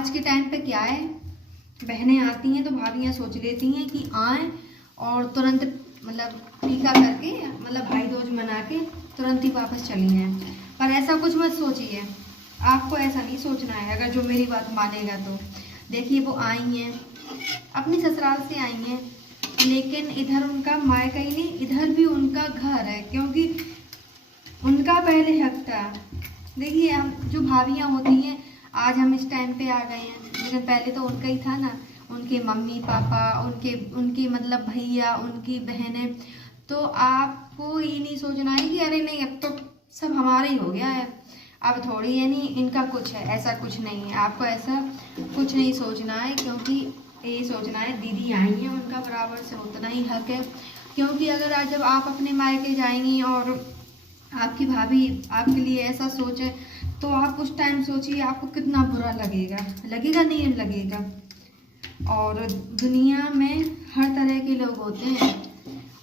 आज के टाइम पे क्या है, बहनें आती हैं तो भाभियाँ सोच लेती हैं कि आएँ और तुरंत मतलब टीका करके मतलब भाई दूज मना के तुरंत ही वापस चली जाएँ। पर ऐसा कुछ मत सोचिए, आपको ऐसा नहीं सोचना है। अगर जो मेरी बात मानेगा तो देखिए, वो आई हैं, अपनी ससुराल से आई हैं, लेकिन इधर उनका मायका ही नहीं, इधर भी उनका घर है, क्योंकि उनका पहले हक था। देखिए, हम जो भाभियाँ होती हैं, आज हम इस टाइम पे आ गए हैं, लेकिन पहले तो उनका ही था ना, उनके मम्मी पापा, उनके मतलब भैया, उनकी बहनें। तो आपको ये नहीं सोचना है कि अरे नहीं अब तो सब हमारा ही हो गया है, अब थोड़ी है नहीं इनका कुछ है, ऐसा कुछ नहीं है। आपको ऐसा कुछ नहीं सोचना है, क्योंकि ये सोचना है दीदी आई हैं, उनका बराबर से उतना ही हक है। क्योंकि अगर आज जब आप अपने मायके जाएंगी और आपकी भाभी आपके लिए ऐसा सोचे, तो आप उस टाइम सोचिए आपको कितना बुरा लगेगा। लगेगा नहीं लगेगा। और दुनिया में हर तरह के लोग होते हैं,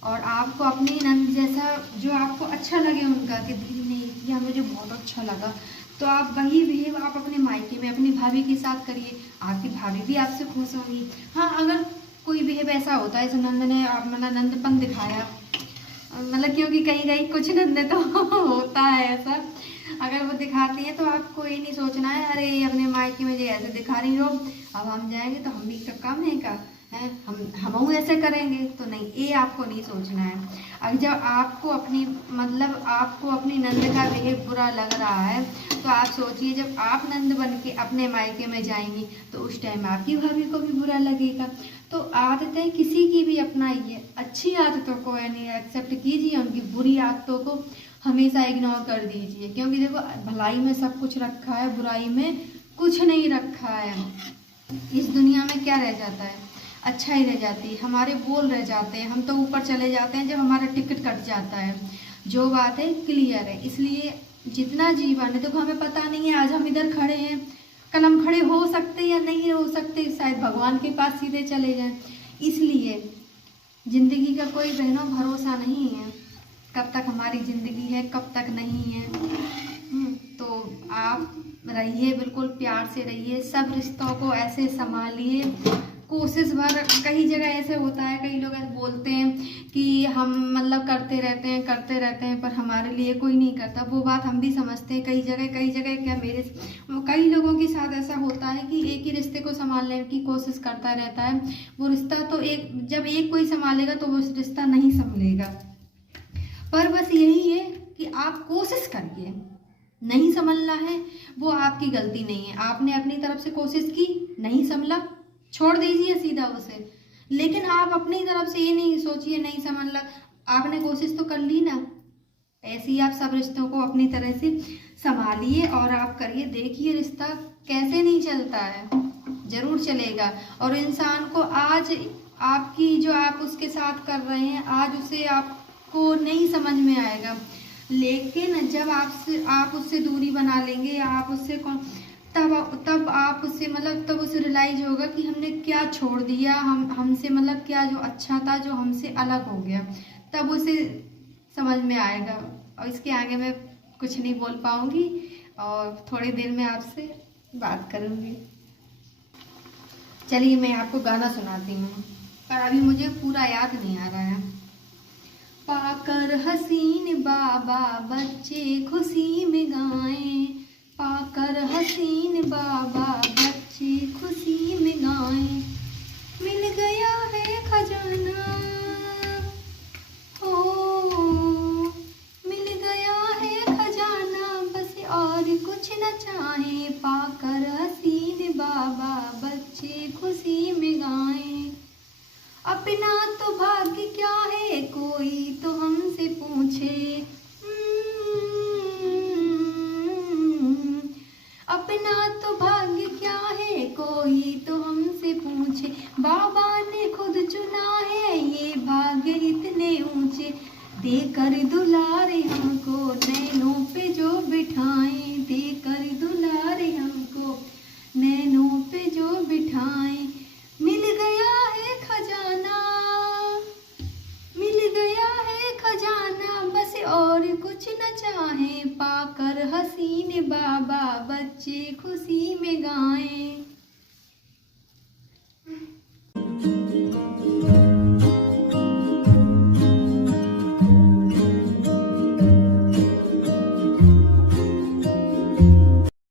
और आपको अपनी नंद जैसा जो आपको अच्छा लगे उनका, कि दीदी ने किया मुझे बहुत अच्छा लगा, तो आप वही बिहेव आप अपने मायके में अपनी भाभी के साथ करिए, आपकी भाभी भी आपसे खुश होगी। हाँ, अगर कोई बिहेव ऐसा होता है, जैसे नंद ने आप मतलब नंदपन दिखाया, मतलब क्योंकि कहीं कहीं कुछ नंदे तो होता है ऐसा, अगर वो दिखाती है तो आपको ये नहीं सोचना है अरे अपने मायके में जो ऐसे दिखा रही हो, अब हम जाएंगे तो हम भी कम है का है, हम ऐसे करेंगे, तो नहीं, ये आपको नहीं सोचना है। अब जब आपको अपनी मतलब आपको अपनी नंद का बिहेव बुरा लग रहा है, तो आप सोचिए जब आप नंद बन के अपने मायके में जाएंगी तो उस टाइम आपकी भाभी को भी बुरा लगेगा। तो आदतें किसी की भी अपनाइए, अच्छी आदतों को यानी एक्सेप्ट कीजिए, उनकी बुरी आदतों को हमेशा इग्नोर कर दीजिए। क्योंकि देखो, भलाई में सब कुछ रखा है, बुराई में कुछ नहीं रखा है। इस दुनिया में क्या रह जाता है, अच्छा ही रह जाती है, हमारे बोल रह जाते हैं, हम तो ऊपर चले जाते हैं जब हमारा टिकट कट जाता है। जो बात है क्लियर है, इसलिए जितना जीवन है, देखो हमें पता नहीं है आज हम इधर खड़े हैं, कल हम खड़े हो सकते या नहीं हो सकते, शायद भगवान के पास सीधे चले जाएं। इसलिए जिंदगी का कोई बहनों भरोसा नहीं है, कब तक हमारी ज़िंदगी है कब तक नहीं है। तो आप रहिए, बिल्कुल प्यार से रहिए, सब रिश्तों को ऐसे संभालिए, कोशिश भर। कई जगह ऐसे होता है, कई लोग ऐसे बोलते हैं कि हम मतलब करते रहते हैं पर हमारे लिए कोई नहीं करता। वो बात हम भी समझते हैं, कई जगह क्या कई लोगों के साथ ऐसा होता है कि एक ही रिश्ते को संभालने की कोशिश करता रहता है, वो रिश्ता तो जब एक कोई संभालेगा तो वो रिश्ता नहीं संभलेगा। पर बस यही है कि आप कोशिश करिए, नहीं संभलना है वो आपकी गलती नहीं है, आपने अपनी तरफ से कोशिश की, नहीं संभला, छोड़ दीजिए सीधा उसे। लेकिन आप अपनी तरफ से ये नहीं सोचिए नहीं संभला, आपने कोशिश तो कर ली ना। ऐसे ही आप सब रिश्तों को अपनी तरह से संभालिए और आप करिए, देखिए रिश्ता कैसे नहीं चलता है, जरूर चलेगा। और इंसान को आज आपकी जो आप उसके साथ कर रहे हैं, आज उसे आपको नहीं समझ में आएगा, लेकिन जब आप उससे दूरी बना लेंगे, आप उससे तब आप उससे मतलब तब उसे रियलाइज होगा कि हमने क्या छोड़ दिया, हमसे मतलब क्या जो अच्छा था जो हमसे अलग हो गया, तब उसे समझ में आएगा। और इसके आगे मैं कुछ नहीं बोल पाऊंगी, और थोड़ी देर में आपसे बात करूंगी। चलिए मैं आपको गाना सुनाती हूँ, पर अभी मुझे पूरा याद नहीं आ रहा है। पाकर हसीन बाबा बच्चे खुशी में गाएं, पाकर हसीन बाबा बच्चे खुशी में गाएं, मिल गया है खजाना, ओ मिल गया है खजाना, बस और कुछ न चाहे, पाकर हसीन बाबा बच्चे खुशी में गाएं। अपना तो भाग्य क्या है कोई तो हमसे पूछे, अपना तो भाग्य क्या है कोई तो हमसे पूछे, बाबा ने खुद चुना है ये भाग्य इतने ऊंचे, देकर दुलारे हमको नैनों पे जो बिठाए, देकर दुलारे हमको नैनों पे जो बिठाए, मिल गया है खजाना, मिल गया है खजाना, बस और कुछ न चाहे, पाकर हसीन बाबा बच्चे खुशी में गाएं।